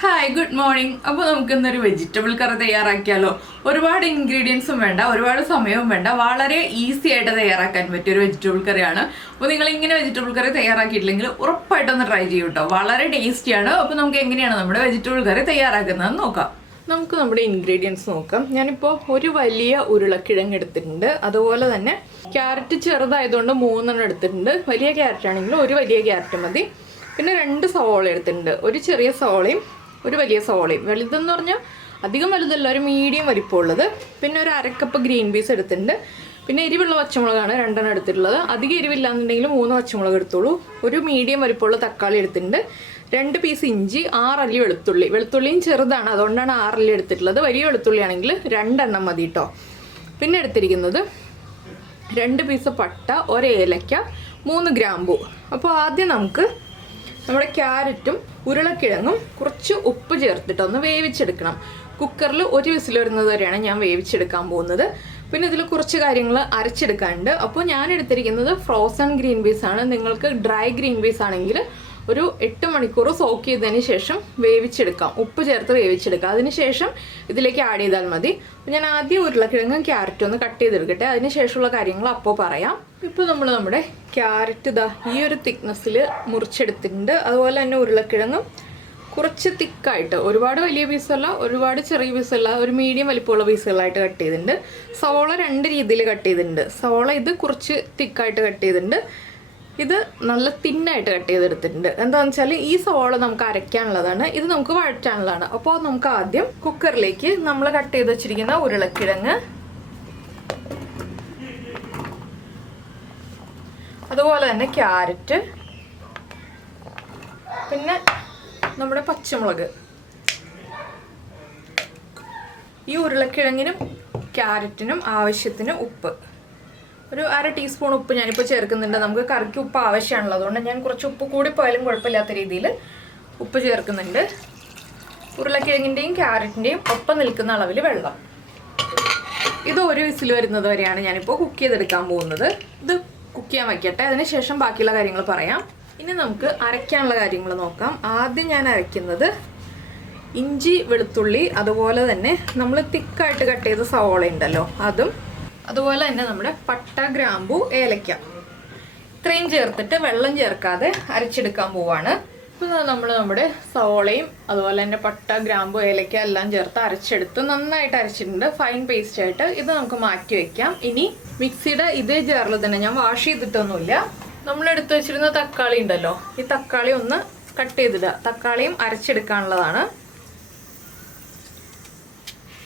Hi good morning. അപ്പോൾ നമുക്കിന്നൊരു vegetable കറി തയ്യാറാക്കിയാലോ. ഒരുപാട് ഇൻഗ്രീഡിയൻസും വേണ്ട, ഒരുപാട് സമയവും വേണ്ട, വളരെ ഈസി ആയിട്ട് തയ്യാറാക്കാൻ പറ്റിയ ഒരു വെജിറ്റബിൾ കറിയാണ്. അപ്പോൾ നിങ്ങൾ ഇങ്ങനെ വെജിറ്റബിൾ കറി തയ്യാറാക്കിയിട്ടില്ലെങ്കിൽ ഉറപ്പായിട്ടൊന്ന് ട്രൈ ചെയ്യൂ കേട്ടോ. വളരെ ടേസ്റ്റിയാണ്. അപ്പോൾ നമുക്ക് എങ്ങനെയാണ് നമ്മുടെ വെജിറ്റബിൾ കറി തയ്യാറാക്കുന്നതെന്ന് നോക്കാം. നമുക്ക് നമ്മുടെ ഇൻഗ്രീഡിയൻസ് നോക്കാം. ഞാനിപ്പോൾ ഒരു വലിയ ഉരുളക്കിഴങ്ങ് എടുത്തിട്ടുണ്ട്. അതുപോലെ തന്നെ ക്യാരറ്റ് ചെറുതായതുകൊണ്ട് 3 എടുത്തിട്ടുണ്ട്. വലിയ ക്യാരറ്റ് ആണെങ്കിൽ ഒരു വലിയ ക്യാരറ്റ് മതി. പിന്നെ 2 സവോള എടുത്തിട്ടുണ്ട്. ഒരു ചെറിയ സവോളയും ഒരു വലിയ സവോളയും. വലുതെന്ന് പറഞ്ഞാൽ അധികം വലുതല്ല, ഒരു മീഡിയം വലിപ്പമുള്ളത്. പിന്നെ ഒരു 1/2 കപ്പ് ഗ്രീൻ പീസ് എടുത്തിട്ടുണ്ട്. പിന്നെ എരിവുള്ള പച്ചമുളകാണ് 2 എടുത്തിട്ടുള്ളത്. അധികം എരിവില്ലാന്നുണ്ടെങ്കിൽ 3 പച്ചമുളക് എടുത്തോളൂ. ഒരു മീഡിയം വലിപ്പമുള്ള തക്കാളി എടുത്തിട്ടുണ്ട്. 2 പീസ് ഇഞ്ചി, 6 അല്ലി വെളുത്തുള്ളി. വെളുത്തുള്ളിയും ചെറുതാണ്, അതുകൊണ്ടാണ് 6 അല്ലി എടുത്തിട്ടുള്ളത്. വലിയ വെളുത്തുള്ളി ആണെങ്കിൽ 2 മതി കേട്ടോ. പിന്നെ എടുത്തിരിക്കുന്നത് 2 പീസ് പട്ട, 1 ഏലക്ക, 3 ഗ്രാമ്പൂ. അപ്പോൾ ആദ്യം നമുക്ക് നമ്മുടെ ക്യാരറ്റും ഉരുളക്കിഴങ്ങും കുറച്ച് ഉപ്പ് ചേർത്തിട്ട് ഒന്ന് വേവിച്ചെടുക്കണം. കുക്കറിൽ 1 വിസിൽ വരുന്നത് വരെയാണ് ഞാൻ വേവിച്ചെടുക്കാൻ പോകുന്നത്. പിന്നെ ഇതിൽ കുറച്ച് കാര്യങ്ങൾ അരച്ചെടുക്കാനുണ്ട്. അപ്പോൾ ഞാൻ എടുത്തിരിക്കുന്നത് ഫ്രോസൺ ഗ്രീൻ പീസ് ആണ്. നിങ്ങൾക്ക് ഡ്രൈ ഗ്രീൻ പീസ് ആണെങ്കിൽ ഒരു 8 മണിക്കൂർ സോക്ക് ചെയ്തതിന് ശേഷം വേവിച്ചെടുക്കാം. ഉപ്പ് ചേർത്ത് വേവിച്ചെടുക്കാം. അതിനുശേഷം ഇതിലേക്ക് ആഡ് ചെയ്താൽ മതി. അപ്പോൾ ഞാൻ ആദ്യം ഉരുളക്കിഴങ്ങും ക്യാരറ്റും ഒന്ന് കട്ട് ചെയ്തെടുക്കട്ടെ. അതിനുശേഷമുള്ള കാര്യങ്ങൾ അപ്പോൾ പറയാം. ഇപ്പോൾ നമ്മുടെ ക്യാരറ്റ് ഇതാ ഈ ഒരു തിക്നെസ്സിൽ മുറിച്ചെടുത്തിട്ടുണ്ട്. അതുപോലെ തന്നെ ഉരുളക്കിഴങ്ങും കുറച്ച് തിക്കായിട്ട്, ഒരുപാട് വലിയ പീസല്ല, ഒരുപാട് ചെറിയ പീസല്ല, ഒരു മീഡിയം വലിപ്പമുള്ള പീസുകളായിട്ട് കട്ട് ചെയ്തിട്ടുണ്ട്. സവോള 2 രീതിയിൽ കട്ട് ചെയ്തിട്ടുണ്ട്. സവോള ഇത് കുറച്ച് തിക്കായിട്ട് കട്ട് ചെയ്തിട്ടുണ്ട്. ഇത് നല്ല തിന്നായിട്ട് കട്ട് ചെയ്തെടുത്തിട്ടുണ്ട്. എന്താണെന്ന് വെച്ചാൽ ഈ സവോള നമുക്ക് അരയ്ക്കാനുള്ളതാണ്, ഇത് നമുക്ക് വഴറ്റാനുള്ളതാണ്. അപ്പോൾ നമുക്ക് ആദ്യം കുക്കറിലേക്ക് നമ്മൾ കട്ട് ചെയ്ത് വെച്ചിരിക്കുന്ന ഉരുളക്കിഴങ്ങ്, അതുപോലെ തന്നെ ക്യാരറ്റ്, പിന്നെ നമ്മുടെ പച്ചമുളക്, ഈ ഉരുളക്കിഴങ്ങിനും ക്യാരറ്റിനും ആവശ്യത്തിന് ഉപ്പ്, ഒരു 1/2 ടീസ്പൂൺ ഉപ്പ് ഞാനിപ്പോൾ ചേർക്കുന്നുണ്ട്. നമുക്ക് കറിക്ക് ഉപ്പ് ആവശ്യമാണല്ലോ, അതുകൊണ്ട് ഞാൻ കുറച്ച് ഉപ്പ് കൂടി പോയാലും കുഴപ്പമില്ലാത്ത രീതിയിൽ ഉപ്പ് ചേർക്കുന്നുണ്ട്. ഉരുളക്കിഴങ്ങിൻ്റെയും ക്യാരറ്റിൻ്റെയും ഒപ്പം നിൽക്കുന്ന അളവിൽ വെള്ളം. ഇത് 1 വിസിൽ വരുന്നത് വരെയാണ് ഞാനിപ്പോൾ കുക്ക് ചെയ്തെടുക്കാൻ പോകുന്നത്. ഇത് കുക്ക് ചെയ്യാൻ വയ്ക്കട്ടെ, അതിനുശേഷം ബാക്കിയുള്ള കാര്യങ്ങൾ പറയാം. ഇനി നമുക്ക് അരയ്ക്കാനുള്ള കാര്യങ്ങൾ നോക്കാം. ആദ്യം ഞാൻ അരയ്ക്കുന്നത് ഇഞ്ചി, വെളുത്തുള്ളി, അതുപോലെ തന്നെ നമ്മൾ തിക്കായിട്ട് കട്ട് ചെയ്ത സവോള ഉണ്ടല്ലോ അതും, അതുപോലെ തന്നെ നമ്മുടെ പട്ട, ഗ്രാമ്പൂ, ഏലക്ക, ഇത്രയും ചേർത്തിട്ട് വെള്ളം ചേർക്കാതെ അരച്ചെടുക്കാൻ പോവാണ്. ഇപ്പം നമ്മുടെ സവോളയും അതുപോലെ തന്നെ പട്ട, ഗ്രാമ്പൂ, ഏലക്ക എല്ലാം ചേർത്ത് അരച്ചെടുത്ത് നന്നായിട്ട് അരച്ചിട്ടുണ്ട്, ഫൈൻ പേസ്റ്റ് ആയിട്ട്. ഇത് നമുക്ക് മാറ്റി വയ്ക്കാം. ഇനി മിക്സിയുടെ ഇതേ ജാറിൽ തന്നെ, ഞാൻ വാഷ് ചെയ്തിട്ടൊന്നുമില്ല, നമ്മൾ എടുത്തു വെച്ചിരുന്ന തക്കാളി ഉണ്ടല്ലോ, ഈ തക്കാളി ഒന്ന് കട്ട് ചെയ്തിടുക. തക്കാളിയും അരച്ചെടുക്കാനുള്ളതാണ്.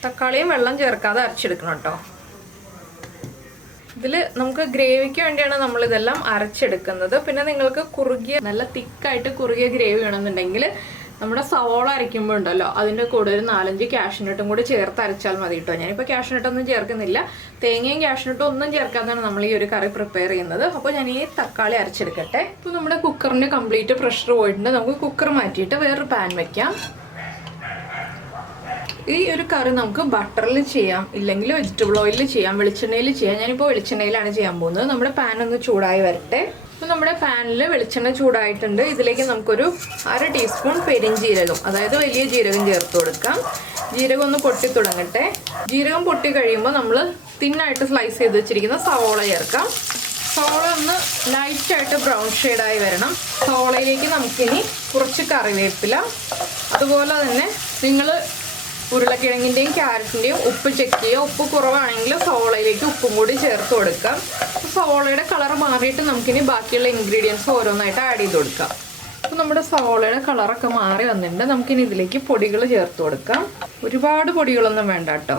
തക്കാളിയും വെള്ളം ചേർക്കാതെ അരച്ചെടുക്കണം കേട്ടോ. ഇതിൽ നമുക്ക് ഗ്രേവിക്ക് വേണ്ടിയാണ് നമ്മളിതെല്ലാം അരച്ചെടുക്കുന്നത്. പിന്നെ നിങ്ങൾക്ക് കുറുകിയ, നല്ല തിക്കായിട്ട് കുറുകിയ ഗ്രേവി വേണമെന്നുണ്ടെങ്കിൽ നമ്മുടെ സവോള അരയ്ക്കുമ്പോൾ ഉണ്ടല്ലോ അതിൻ്റെ കൂടെ ഒരു 4-5 കാഷ്നട്ടും കൂടി ചേർത്ത് അരച്ചാൽ മതി കേട്ടോ. ഞാനിപ്പോൾ കാഷ്നട്ടൊന്നും ചേർക്കുന്നില്ല, തേങ്ങയും കാഷ്നട്ടും ഒന്നും ചേർക്കാതെയാണ് നമ്മൾ ഈ ഒരു കറി പ്രിപ്പയർ ചെയ്യുന്നത്. അപ്പോൾ ഞാൻ ഈ തക്കാളി അരച്ചെടുക്കട്ടെ. ഇപ്പോൾ നമ്മുടെ കുക്കറിന് കംപ്ലീറ്റ് പ്രഷർ പോയിട്ടുണ്ട്. നമുക്ക് കുക്കർ മാറ്റിയിട്ട് വേറൊരു പാൻ വയ്ക്കാം. ഈ ഒരു കറി നമുക്ക് ബട്ടറിൽ ചെയ്യാം, ഇല്ലെങ്കിൽ വെജിറ്റബിൾ ഓയിലിൽ ചെയ്യാം, വെളിച്ചെണ്ണയിൽ ചെയ്യാം. ഞാനിപ്പോൾ വെളിച്ചെണ്ണയിലാണ് ചെയ്യാൻ പോകുന്നത്. നമ്മുടെ പാൻ ഒന്ന് ചൂടായി വരട്ടെ. അപ്പോൾ നമ്മുടെ പാനിൽ വെളിച്ചെണ്ണ ചൂടായിട്ടുണ്ട്. ഇതിലേക്ക് നമുക്കൊരു 1/2 ടീസ്പൂൺ പെരിഞ്ജീരകം, അതായത് വലിയ ജീരകം ചേർത്ത് കൊടുക്കാം. ജീരകം ഒന്ന് പൊട്ടി തുടങ്ങട്ടെ. ജീരകം പൊട്ടി കഴിയുമ്പോൾ നമ്മൾ തിന്നായിട്ട് സ്ലൈസ് ചെയ്ത് വെച്ചിരിക്കുന്ന സവോള ചേർക്കാം. സവോള ഒന്ന് ലൈറ്റായിട്ട് ബ്രൗൺ ഷെയ്ഡായി വരണം. സവോളയിലേക്ക് നമുക്കിനി കുറച്ച് കറിവേപ്പില, അതുപോലെ തന്നെ നിങ്ങൾ ഉരുളക്കിഴങ്ങിൻ്റെയും ക്യാരറ്റിൻ്റെയും ഉപ്പ് ചെക്ക് ചെയ്യുക. ഉപ്പ് കുറവാണെങ്കിൽ സവോളയിലേക്ക് ഉപ്പും കൂടി ചേർത്ത് കൊടുക്കാം. സവോളയുടെ കളർ മാറിയിട്ട് നമുക്കിനി ബാക്കിയുള്ള ഇൻഗ്രീഡിയൻസ് ഓരോന്നായിട്ട് ആഡ് ചെയ്ത് കൊടുക്കാം. അപ്പോൾ നമ്മുടെ സവോളയുടെ കളറൊക്കെ മാറി വന്നിട്ടുണ്ട്. നമുക്കിനി ഇതിലേക്ക് പൊടികൾ ചേർത്ത് കൊടുക്കാം. ഒരുപാട് പൊടികളൊന്നും വേണ്ട കേട്ടോ.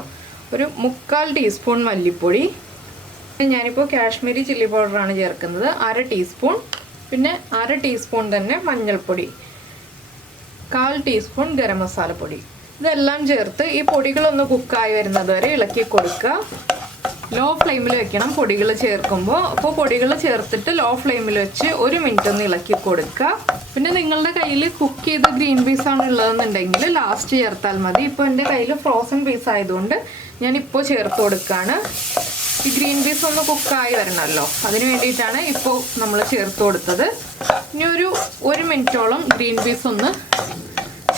ഒരു 1/4 ടീസ്പൂൺ മല്ലിപ്പൊടി, ഞാനിപ്പോൾ കാശ്മീരി ചില്ലി പൗഡറാണ് ചേർക്കുന്നത്, 1/2 ടീസ്പൂൺ. പിന്നെ 1/2 ടീസ്പൂൺ തന്നെ മഞ്ഞൾപ്പൊടി, 1/4 ടീസ്പൂൺ ഗരം മസാലപ്പൊടി. ഇതെല്ലാം ചേർത്ത് ഈ പൊടികളൊന്ന് കുക്കായി വരുന്നത് വരെ ഇളക്കി കൊടുക്കുക. ലോ ഫ്ലെയിമിൽ വെക്കണം പൊടികൾ ചേർക്കുമ്പോൾ. അപ്പോൾ പൊടികൾ ചേർത്തിട്ട് ലോ ഫ്ലെയിമിൽ വെച്ച് 1 മിനിറ്റ് ഒന്ന് ഇളക്കി കൊടുക്കുക. പിന്നെ നിങ്ങളുടെ കയ്യിൽ കുക്ക് ചെയ്ത ഗ്രീൻ പീസാണ് ഉള്ളതെന്നുണ്ടെങ്കിൽ ലാസ്റ്റ് ചേർത്താൽ മതി. ഇപ്പോൾ എൻ്റെ കയ്യിൽ ഫ്രോസൺ പീസ് ആയതുകൊണ്ട് ഞാനിപ്പോൾ ചേർത്ത് കൊടുക്കുകയാണ്. ഈ ഗ്രീൻ പീസ് ഒന്ന് കുക്കായി വരണമല്ലോ, അതിന് വേണ്ടിയിട്ടാണ് ഇപ്പോൾ നമ്മൾ ചേർത്ത് കൊടുത്തത്. ഇനി ഒരു 1 മിനിറ്റോളം ഗ്രീൻ പീസ് ഒന്ന്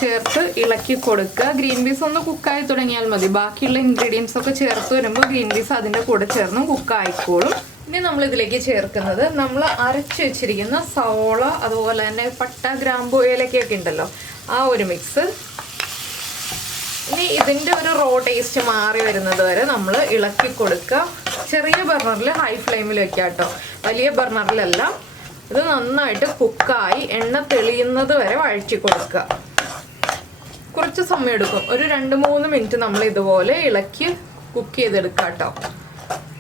ചേർത്ത് ഇളക്കി കൊടുക്കുക. ഗ്രീൻ പീസ് ഒന്ന് കുക്കായി തുടങ്ങിയാൽ മതി. ബാക്കിയുള്ള ഇൻഗ്രീഡിയൻസ് ഒക്കെ ചേർത്ത് വരുമ്പോൾ ഗ്രീൻ പീസ് അതിൻ്റെ കൂടെ ചേർന്ന് കുക്കായിക്കോളും. ഇനി നമ്മൾ ഇതിലേക്ക് ചേർക്കുന്നത് നമ്മൾ അരച്ച് വെച്ചിരിക്കുന്ന സവോള, അതുപോലെ തന്നെ പട്ട, ഗ്രാമ്പു, ഏലക്കയൊക്കെ ഉണ്ടല്ലോ, ആ ഒരു മിക്സ്. ഇനി ഇതിൻ്റെ ഒരു റോ ടേസ്റ്റ് മാറി വരുന്നത് വരെ നമ്മൾ ഇളക്കി കൊടുക്കുക. ചെറിയ ബർണറിൽ ഹൈ ഫ്ലെയിമിൽ വെക്കുക കേട്ടോ, വലിയ ബർണറിലല്ല. ഇത് നന്നായിട്ട് കുക്കായി എണ്ണ തെളിയുന്നത് വരെ വഴറ്റി കൊടുക്കുക. കുറച്ച് സമയം എടുക്കും, ഒരു 2-3 മിനിറ്റ് നമ്മൾ ഇതുപോലെ ഇളക്കി കുക്ക് ചെയ്തെടുക്കുക കേട്ടോ.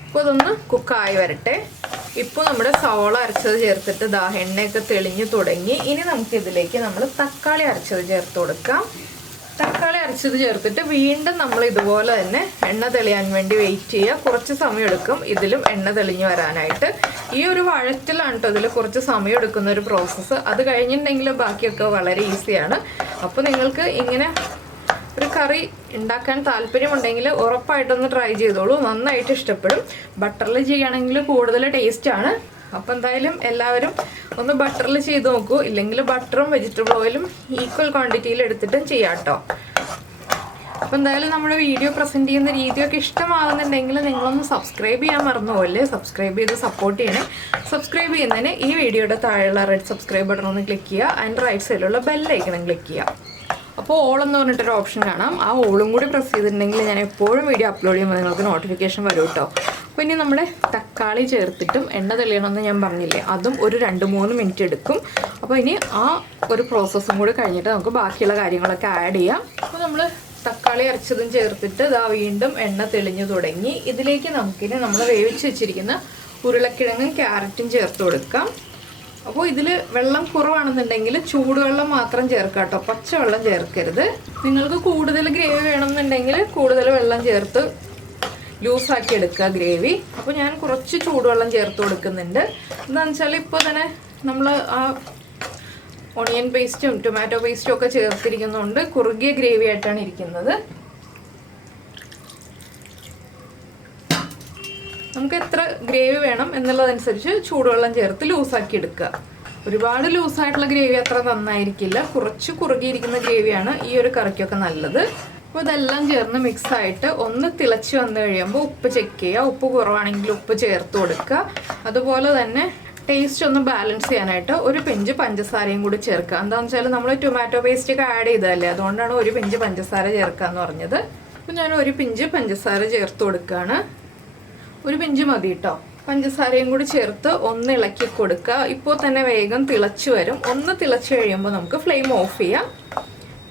അപ്പോൾ ഇതൊന്ന് കുക്കായി വരട്ടെ. ഇപ്പോൾ നമ്മുടെ സവോള അരച്ചത് ചേർത്തിട്ട് എണ്ണയൊക്കെ തെളിഞ്ഞു തുടങ്ങി. ഇനി നമുക്കിതിലേക്ക് നമ്മൾ തക്കാളി അരച്ചത് ചേർത്ത് കൊടുക്കാം. തക്കാളി അരച്ചത് ചേർത്തിട്ട് വീണ്ടും നമ്മൾ ഇതുപോലെ തന്നെ എണ്ണ തെളിയാൻ വേണ്ടി വെയിറ്റ് ചെയ്യുക. കുറച്ച് സമയം എടുക്കും ഇതിലും എണ്ണ തെളിഞ്ഞു വരാനായിട്ട്. ഈ ഒരു വഴറ്റിലാണ് കേട്ടോ ഇതിൽ കുറച്ച് സമയം എടുക്കുന്ന ഒരു പ്രോസസ്സ്. അത് കഴിഞ്ഞിട്ടുണ്ടെങ്കിൽ ബാക്കിയൊക്കെ വളരെ ഈസിയാണ്. അപ്പോൾ നിങ്ങൾക്ക് ഇങ്ങനെ ഒരു കറി ഉണ്ടാക്കാൻ താല്പര്യമുണ്ടെങ്കിൽ ഉറപ്പായിട്ടൊന്ന് ട്രൈ ചെയ്തോളൂ, നന്നായിട്ട് ഇഷ്ടപ്പെടും. ബട്ടറിൽ ചെയ്യുകയാണെങ്കിൽ കൂടുതൽ ടേസ്റ്റാണ്. അപ്പോൾ എന്തായാലും എല്ലാവരും ഒന്ന് ബട്ടറിൽ ചെയ്ത് നോക്കൂ. ഇല്ലെങ്കിൽ ബട്ടറും വെജിറ്റബിൾ ഓയിലും ഈക്വൽ ക്വാണ്ടിറ്റിയിൽ എടുത്തിട്ടും ചെയ്യാം കേട്ടോ. അപ്പോൾ എന്തായാലും നമ്മുടെ വീഡിയോ പ്രസൻറ്റ് ചെയ്യുന്ന രീതിയൊക്കെ ഇഷ്ടമാകുന്നുണ്ടെങ്കിൽ നിങ്ങളൊന്ന് സബ്സ്ക്രൈബ് ചെയ്യാൻ മറന്നുപോലെ സബ്സ്ക്രൈബ് ചെയ്ത് സപ്പോർട്ട് ചെയ്യണേ. സബ്സ്ക്രൈബ് ചെയ്യുന്നതിന് ഈ വീഡിയോയുടെ താഴെയുള്ള റെഡ് സബ്സ്ക്രൈബ് ബട്ടൺ ഒന്ന് ക്ലിക്ക് ചെയ്യുക. അതിൻ്റെ റൈറ്റ് സൈഡിലുള്ള ബെല്ലൈക്കണം ക്ലിക്ക് ചെയ്യുക. അപ്പോൾ ഓൾ എന്ന് പറഞ്ഞിട്ടൊരു ഓപ്ഷൻ കാണാം. ആ ഓളും കൂടി പ്രസ് ചെയ്തിട്ടുണ്ടെങ്കിൽ ഞാൻ എപ്പോഴും വീഡിയോ അപ്ലോഡ് ചെയ്യുമ്പോൾ നിങ്ങൾക്ക് നോട്ടിഫിക്കേഷൻ വരും കേട്ടോ. അപ്പോൾ ഇനി നമ്മുടെ തക്കാളി ചേർത്തിട്ടും എണ്ണ തെളിയണമെന്ന് ഞാൻ പറഞ്ഞില്ലേ, അതും ഒരു 2-3 മിനിറ്റ് എടുക്കും. അപ്പോൾ ഇനി ആ ഒരു പ്രോസസ്സും കൂടി കഴിഞ്ഞിട്ട് നമുക്ക് ബാക്കിയുള്ള കാര്യങ്ങളൊക്കെ ആഡ് ചെയ്യാം. അപ്പോൾ നമ്മൾ തക്കാളി അരച്ചതും ചേർത്തിട്ട് വീണ്ടും എണ്ണ തെളിഞ്ഞു തുടങ്ങി. ഇതിലേക്ക് നമുക്കിനി നമ്മൾ വേവിച്ച് വെച്ചിരിക്കുന്ന ഉരുളക്കിഴങ്ങും ക്യാരറ്റും ചേർത്ത് കൊടുക്കാം. അപ്പോൾ ഇതിൽ വെള്ളം കുറവാണെന്നുണ്ടെങ്കിൽ ചൂടുവെള്ളം മാത്രം ചേർക്കുക കേട്ടോ, പച്ചവെള്ളം ചേർക്കരുത്. നിങ്ങൾക്ക് കൂടുതൽ ഗ്രേവി വേണമെന്നുണ്ടെങ്കിൽ കൂടുതൽ വെള്ളം ചേർത്ത് ലൂസാക്കി എടുക്കുക ഗ്രേവി. അപ്പോൾ ഞാൻ കുറച്ച് ചൂടുവെള്ളം ചേർത്ത് കൊടുക്കുന്നുണ്ട്. എന്താണെന്ന് വെച്ചാൽ ഇപ്പോൾ തന്നെ നമ്മൾ ആ ഓണിയൻ പേസ്റ്റും ടൊമാറ്റോ പേസ്റ്റും ഒക്കെ ചേർത്തിരിക്കുന്നതുകൊണ്ട് കുറുകിയ ഗ്രേവി ആയിട്ടാണ് ഇരിക്കുന്നത്. നമുക്ക് എത്ര ഗ്രേവി വേണം എന്നുള്ളതനുസരിച്ച് ചൂടുവെള്ളം ചേർത്ത് ലൂസാക്കി എടുക്കുക. ഒരുപാട് ലൂസായിട്ടുള്ള ഗ്രേവി അത്ര നന്നായിരിക്കില്ല, കുറച്ച് കുറുകിയിരിക്കുന്ന ഗ്രേവിയാണ് ഈ ഒരു കറിക്കൊക്കെ നല്ലത്. അപ്പോൾ ഇതെല്ലാം ചേർന്ന് മിക്സായിട്ട് ഒന്ന് തിളച്ച് വന്നു കഴിയുമ്പോൾ ഉപ്പ് ചെക്ക് ചെയ്യുക. ഉപ്പ് കുറവാണെങ്കിൽ ഉപ്പ് ചേർത്ത് കൊടുക്കുക. അതുപോലെ തന്നെ ടേസ്റ്റ് ഒന്ന് ബാലൻസ് ചെയ്യാനായിട്ട് ഒരു പിഞ്ച് പഞ്ചസാരയും കൂടി ചേർക്കുക. എന്താണെന്ന് വെച്ചാൽ നമ്മൾ ടൊമാറ്റോ പേസ്റ്റ് ഒക്കെ ആഡ് ചെയ്തതല്ലേ, അതുകൊണ്ടാണ് ഒരു പിഞ്ച് പഞ്ചസാര ചേർക്കാമെന്ന് പറഞ്ഞത്. അപ്പോൾ ഞാൻ ഒരു പിഞ്ച് പഞ്ചസാര ചേർത്ത് കൊടുക്കുകയാണ്. ഒരു പിഞ്ച് മതി കേട്ടോ. പഞ്ചസാരയും കൂടി ചേർത്ത് ഒന്ന് ഇളക്കി കൊടുക്കുക. ഇപ്പോൾ തന്നെ വേഗം തിളച്ച് വരും. ഒന്ന് തിളച്ച് കഴിയുമ്പോൾ നമുക്ക് ഫ്ലെയിം ഓഫ് ചെയ്യാം.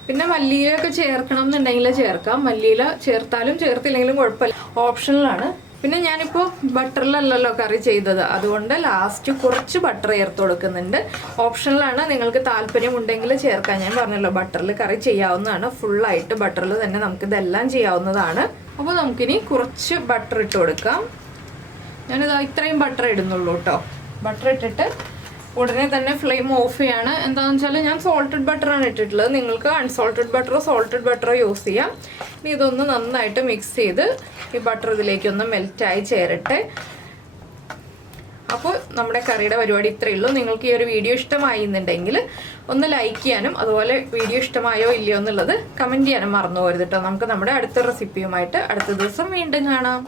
പിന്നെ മല്ലിയിലൊക്കെ ചേർക്കണം എന്നുണ്ടെങ്കിൽ ചേർക്കാം. മല്ലിയില ചേർത്താലും ചേർത്തില്ലെങ്കിലും കുഴപ്പമില്ല, ഓപ്ഷണലാണ്. പിന്നെ ഞാനിപ്പോൾ ബട്ടറിലല്ലല്ലോ കറി ചെയ്തത്, അതുകൊണ്ട് ലാസ്റ്റ് കുറച്ച് ബട്ടർ ചേർത്ത് കൊടുക്കുന്നുണ്ട്. ഓപ്ഷണലാണ്, നിങ്ങൾക്ക് താല്പര്യമുണ്ടെങ്കിൽ ചേർക്കാം. ഞാൻ പറഞ്ഞല്ലോ ബട്ടറിൽ കറി ചെയ്യാവുന്നതാണ്, ഫുള്ളായിട്ട് ബട്ടറിൽ തന്നെ നമുക്കിതെല്ലാം ചെയ്യാവുന്നതാണ്. അപ്പോൾ നമുക്കിനി കുറച്ച് ബട്ടർ ഇട്ട് കൊടുക്കാം. ഞാനിതാ ഇത്രയും ബട്ടർ ഇടുന്നുള്ളൂ കേട്ടോ. ബട്ടർ ഇട്ടിട്ട് ഉടനെ തന്നെ ഫ്ലെയിം ഓഫ് ചെയ്യാണ്. എന്താണെന്ന് വെച്ചാൽ ഞാൻ സോൾട്ടഡ് ബട്ടറാണ് ഇട്ടിട്ടുള്ളത്. നിങ്ങൾക്ക് അൺസോൾട്ടഡ് ബട്ടറോ സോൾട്ടഡ് ബട്ടറോ യൂസ് ചെയ്യാം. ഇനി ഇതൊന്ന് നന്നായിട്ട് മിക്സ് ചെയ്ത് ഈ ബട്ടർ ഇതിലേക്കൊന്ന് മെൽറ്റായി ചേരട്ടെ. അപ്പോൾ നമ്മുടെ കറിയുടെ പരിപാടി ഇത്രയേ ഉള്ളൂ. നിങ്ങൾക്ക് ഈ ഒരു വീഡിയോ ഇഷ്ടമായി എന്നുണ്ടെങ്കിൽ ഒന്ന് ലൈക്ക് ചെയ്യാനും അതുപോലെ വീഡിയോ ഇഷ്ടമായോ ഇല്ലയോ എന്നുള്ളത് കമൻറ്റ് ചെയ്യാനും മറന്നു പോകരുത് കേട്ടോ. നമുക്ക് നമ്മുടെ അടുത്ത റെസിപ്പിയുമായിട്ട് അടുത്ത ദിവസം വീണ്ടും കാണാം.